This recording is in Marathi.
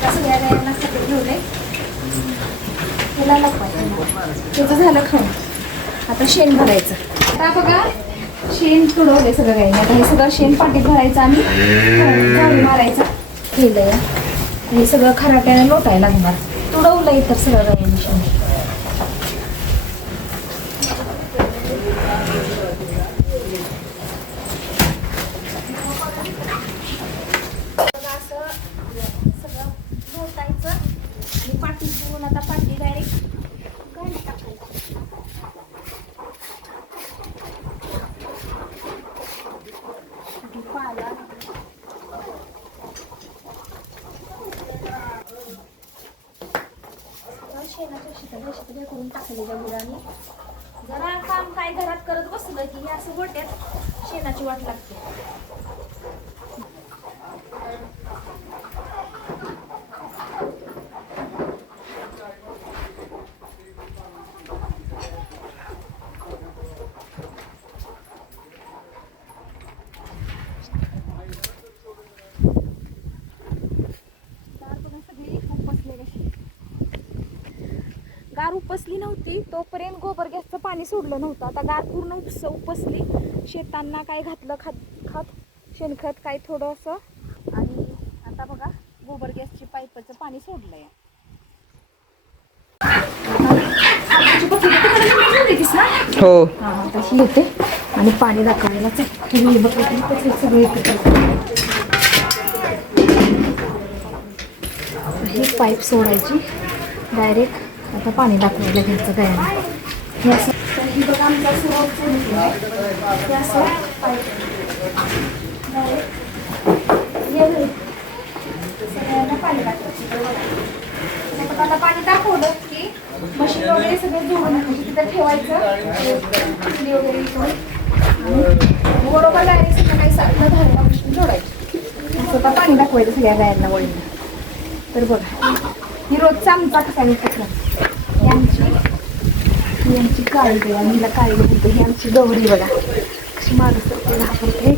आता सगळ्या गायांना खाते ठेवले. त्याला लपवायचं. त्याचं झालं खाऊन. आता शेण भरायचं. आता बघा शेण तुडवले सगळं गाईने. आता हे सगळं शेण पाठीत भरायचं आणि झाडू मारायचं केलंय. हे सगळं खराट्याने लोटायला लागणार. तुडवलंय तर सगळं गाईने शेण. आता पाठी डायरेक्ट गाडी टाकायची. पाला शेणाच्या शिकायला करून टाकलेल्या मुलांनी. जरा काम काय घरात करत बसलं की हे असं गोट्यात शेणाची वाट लागते. गार उपसली नव्हती तोपर्यंत गोबर गॅसचं पाणी सोडलं नव्हतं. आता गार पूर्ण उपसली. शेतांना काय घातलं खत शेणखत काय थोडंसं. आणि आता बघा गोबर गॅसची पाईपचं पाणी सोडलंय. हो तशी येते आणि पाणी दाखवायला सगळे ही पाईप सोडायची डायरेक्ट. आता पाणी दाखवायला घ्यायचं गायांना. हे असं तर ही बघा आमचा सुरुवात हे असं पाईप डायरेक्ट सगळ्यांना पाणी दाखवायचं. आता पाणी दाखवलं की मशीन वगैरे सगळे जोडून तिथं ठेवायचं वगैरे आणि बरोबर डायरेक्ट सगळं काही धाराला मशीन जोडायची. असं आता पाणी दाखवायचं सगळ्या गायांना वळीला. तर बघा ही रोजचा आमचा कसा निघतो. ही आमची काळी गाय. हिला काळी बोलतो. ही आमची गौरी बघा कशी मागं सरते घाबरते.